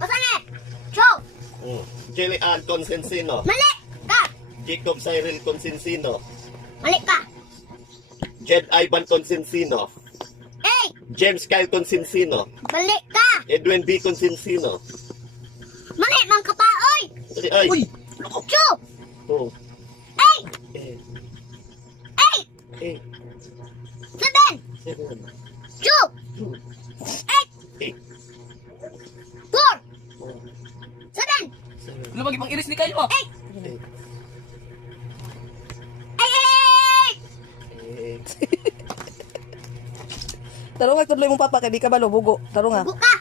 Pasanit! Joe! Jelly Ann Consensino. Mali! Ka! Jacob Cyril Consensino. Mali ka! Jed Ivan Consensino. Eh! James Kyle Consensino. Mali ka! Edwin B. Consensino. Mali! Mang kapaoy! Ay! Uy! Joe! Oh. Eh! Eh. Eh! Eh. 7! 7. Joe! 8! 8. 4! 7! Lumagi pang iris ni Kyle mo. 8! 8. 8! Taro nga, tudloy mong papa, kaya di ka balo, bugo. Taro nga. Buka!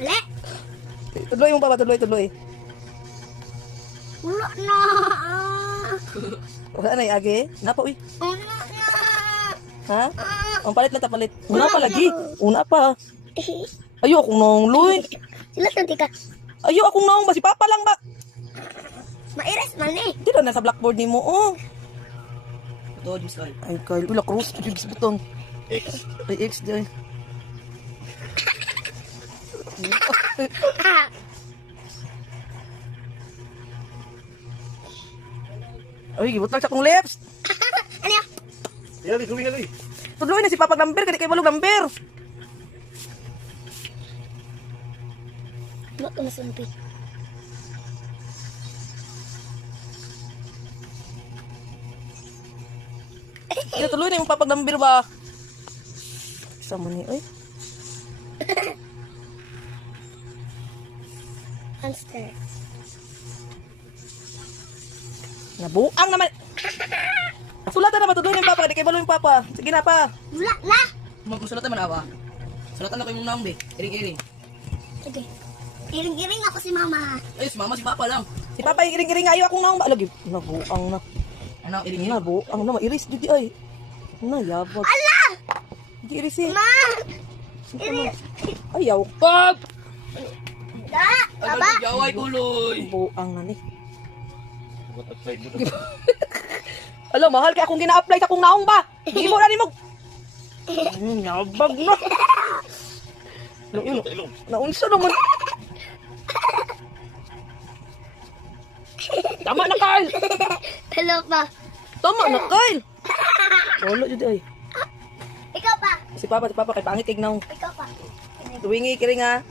Mali! Tudloy mong papa, tudloy. Wala na! Wala na yung agi. Napa, uy. Wala na! Ha? Ang palit na tapalit. Una pa lagi. Una pa. Ayaw akong naong, Loy. Sila nanti ka. Ayaw akong naong ba? Si papa lang ba? Mairis man eh. Di na nasa blackboard ni mo, oh. Ito, Diyos Kyle. Ay, Kyle. Wala, cross. Diyos butong. X. Ay, X, di ay. Ay, gibutang sa kong lips. Ano yan? Yan, gawin nga rin. Tudloy na si Papa Gamber, kaya kayo balong Gamber. Wala ka masumpi. Kaya tuloy na yung Papa Gamber ba? Sama ni, ay. Hamster. Nabuang naman. Sulatan na ba? Tuloy na yung Papa, kaya kayo balong yung Papa. Sige na pa. Wala na! Magkusulatan man awa. Sulatan na ko yung naong, be. Iring-iring. Sige. Iring-iring ako si mama. Ay, si Mama, si Papa lang. Si Papa yung iring-iring, ayaw akong naong ba? Lagi, nabuang na. Ano, iring-iring? Nabuang na, mairis, di ay. Nayabag. Ala! Di iris eh. Ma! Iris! Ayaw ka! Da! Baba! Jaway kuloy! Buang na ni. Alam, mahal kaya akong gina-apply sa kong naong ba? Hindi mo na ni mo. Nabag na. Naunsa naman. Tama na, Carl! Hello pa. Tama na, Carl! Wala dyan ay. Ikaw pa. Si Papa, kay pangit kay naong. Ikaw pa. Tuwingi, kiring ha.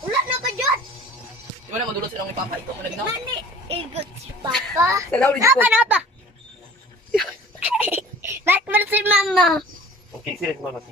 Wala na ka dyan. Di ba na madulot silang ni Papa? Ikaw mo na ginawa. Mani. Igot si Papa. Salaw rin Napa, ko. napa. Bakit ba si mama? Okay, sige, mama.